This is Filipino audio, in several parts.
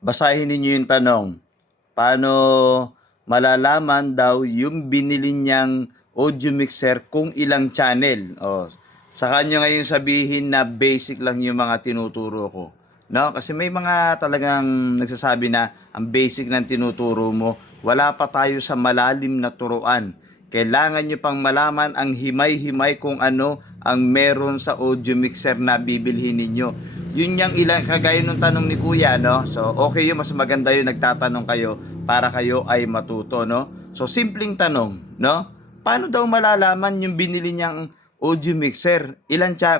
Basahin ninyo yung tanong. Paano malalaman daw yung binili niyang audio mixer kung ilang channel? Sa kanya ngayon sabihin na basic lang yung mga tinuturo ko. No? Kasi may mga talagang nagsasabi na ang basic ng tinuturo mo, wala pa tayo sa malalim na turuan. Kailangan nyo pang malaman ang himay-himay kung ano ang meron sa audio mixer na bibilhin ninyo. Yun yung ilang, kagaya nung tanong ni Kuya, no? So, okay yun, mas maganda yun, nagtatanong kayo para kayo ay matuto, no? So, simpleng tanong, no? Paano daw malalaman yung binili niyang audio mixer?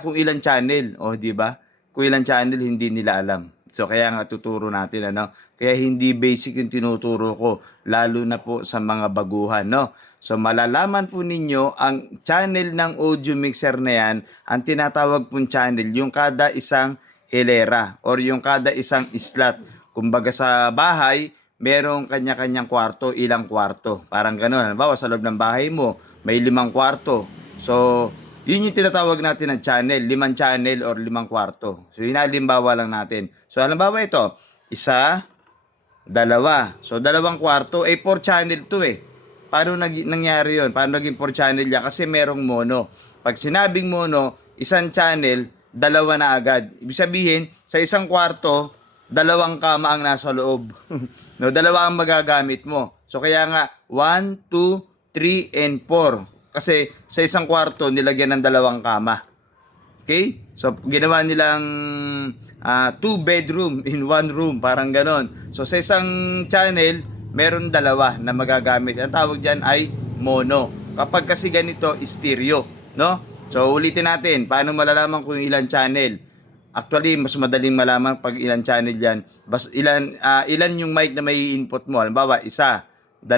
Kung ilang channel, di ba? Kung ilang channel, hindi nila alam. So, kaya nga tuturo natin, ano? Kaya hindi basic yung tinuturo ko, lalo na po sa mga baguhan, no? So, malalaman po ninyo ang channel ng audio mixer na yan, ang tinatawag pong channel, yung kada isang hilera or yung kada isang slot. Kumbaga sa bahay, merong kanya-kanyang kwarto, ilang kwarto. Parang gano'n. Halimbawa, sa loob ng bahay mo, may 5 kwarto. So, yun yung tinatawag natin ng channel, 5 channel or 5 kwarto. So, halimbawa lang natin. So, halimbawa ito, 1, 2. So, 2 kwarto, 4 channel to eh. Paano nangyari yun? Paano naging 4 channel yan? Kasi merong mono. Pag sinabing mono, isang channel, 2 na agad. Ibig sabihin, sa isang kwarto, 2 kama ang nasa loob. No, 2 ang magagamit mo. So, kaya nga, 1, 2, 3, and 4. Kasi sa isang kwarto, nilagyan ng 2 kama. Okay? So, ginawa nilang 2 bedroom in 1 room. Parang ganon. So, sa isang channel, meron 2 na magagamit. Ang tawag dyan ay mono. Kapag kasi ganito, stereo. No? So, ulitin natin. Paano malalaman kung ilan channel? Actually, mas madaling malaman pag ilan channel yan. Ilan yung mic na may input mo. Halimbawa, 1, 2.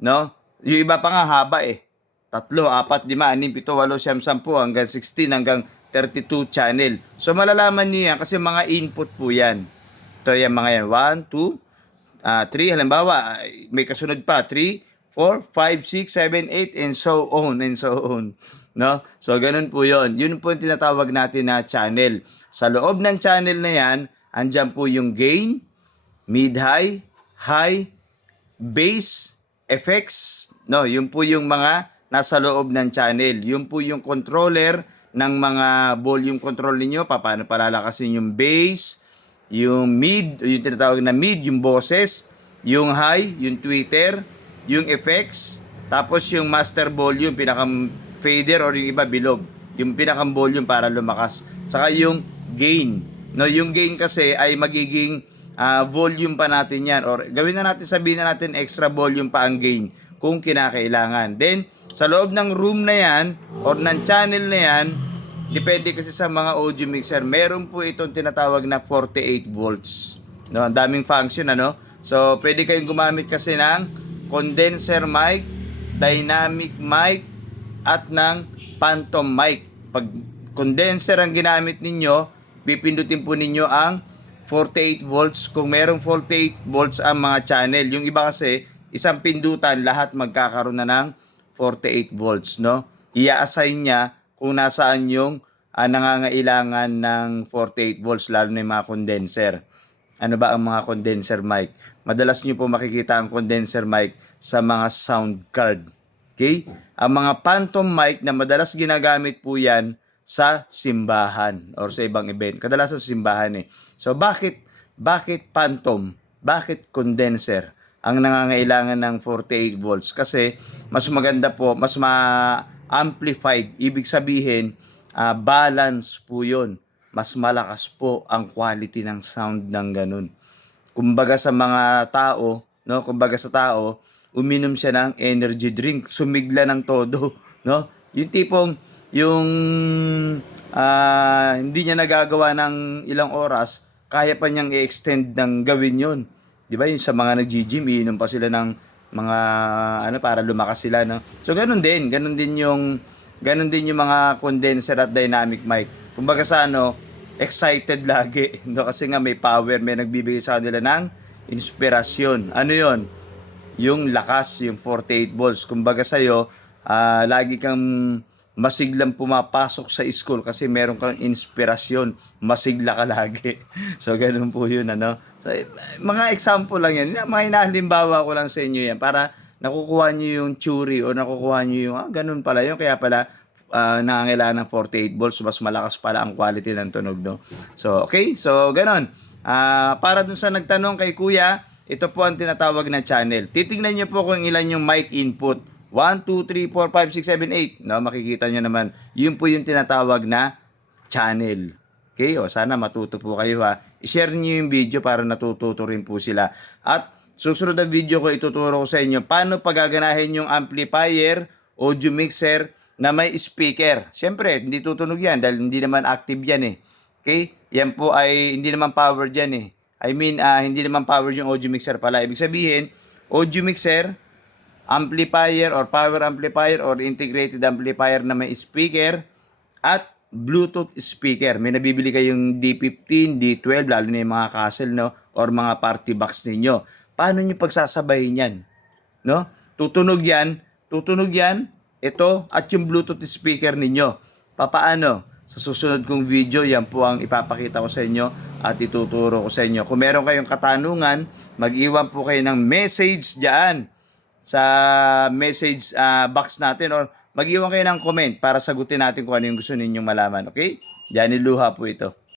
No? Yung iba pa nga haba eh. 3, 4, 5, 6, 7, 8, 10 hanggang 16 hanggang 32 channel. So malalaman niyo yan kasi mga input po yan. Ito yan mga yan. 1, 2, 3. Halimbawa, may kasunod pa. 3, 4, 5, 6, 7, 8 and so on and so on. No? So ganun po yon. Yun po yung tinatawag natin na channel. Sa loob ng channel na yan, andyan po yung gain, mid-high, high, bass, effects. No, yun po yung mga nasa loob ng channel. Yun po yung controller ng mga volume control niyo, paano palalakasin yung bass, yung mid, yung tinatawag na mid, yung boses, yung high, yung tweeter, yung effects, tapos yung master volume, pinakang fader or yung iba bilog, yung pinakang volume para lumakas. Saka yung gain. No, yung gain kasi ay magiging volume pa natin yan or gawin na natin, sabihin na natin extra volume pa ang gain kung kinakailangan. Then, sa loob ng room na yan or ng channel na yan, depende kasi sa mga audio mixer, meron po itong tinatawag na 48 volts. No, ang daming function, ano? So, pwede kayong gumamit kasi ng condenser mic, dynamic mic, at ng phantom mic. Pag condenser ang ginamit ninyo, pipindutin po ninyo ang 48 volts kung merong 48 volts ang mga channel. Yung iba kasi, isang pindutan, lahat magkakaroon na ng 48 volts, no? I-assign niya kung nasaan yung nangangailangan ng 48 volts, lalo na yung mga condenser. Ano ba ang mga condenser mic? Madalas nyo po makikita ang condenser mic sa mga sound card. Okay? Ang mga phantom mic na madalas ginagamit po yan sa simbahan or sa ibang event. Kadalasan sa simbahan eh. So, bakit phantom? Bakit condenser ang nangangailangan ng 48 volts? Kasi mas maganda po, mas ma-amplified. Ibig sabihin, balance po yun. Mas malakas po ang quality ng sound ng ganun. Kumbaga sa mga tao, no? Kumbaga sa tao, uminom siya ng energy drink, sumigla ng todo, no? Yung tipong, hindi niya nagagawa ng ilang oras, kaya pa niyang i-extend ng gawin yun. Di ba? Yung sa mga nag-gym, iinom pa sila ng mga para lumakas sila, no? So ganun din yung mga condenser at dynamic mic. Kumbaga sa excited lagi, no? Kasi nga may power, may nagbibigay sa kanila ng inspirasyon. Ano 'yon? Yung lakas, yung 48 volts. Kumbaga sa iyo, lagi kang masiglang pumapasok sa school kasi meron kang inspirasyon, masigla ka lagi. So, ganun po yun, ano. So, mga example lang yan. Mga inahalimbawa ko lang sa inyo yan para nakukuha nyo yung theory o nakukuha nyo yung, ganun pala yun. Kaya pala, nangangailangan ng 48 volts, mas malakas pala ang quality ng tunog, no? So, okay? So, ganun. Para dun sa nagtanong kay Kuya, ito po ang tinatawag na channel. Titingnan niyo po kung ilan yung mic input. 1, 2, 3, 4, 5, 6, 7, 8. No, makikita niyo naman. Yun po yung tinatawag na channel. Okay? O, sana matuto po kayo ha. I-share niyo yung video para natututo rin po sila. At susunod na video ko ituturo ko sa inyo paano pagaganahin yung amplifier, audio mixer na may speaker. Siyempre, hindi tutunog yan dahil hindi naman active yan eh. Okay? Yan po ay hindi naman powered yan eh. I mean, hindi naman powered yung audio mixer pala. Ibig sabihin, audio mixer, amplifier or power amplifier or integrated amplifier na may speaker at Bluetooth speaker. May nabibili kayong D15, D12, lalo na yung mga castle, no? Or mga party box ninyo. Paano nyo pagsasabayin yan? No? Tutunog yan, ito, at yung Bluetooth speaker ninyo. Papaano? Sa susunod kong video, yan po ang ipapakita ko sa inyo at ituturo ko sa inyo. Kung meron kayong katanungan, mag-iwan po kayo ng message dyan sa message box natin or mag-iwan kayo ng comment para sagutin natin kung ano yung gusto ninyong malaman. Okay? Johnny Luha po ito.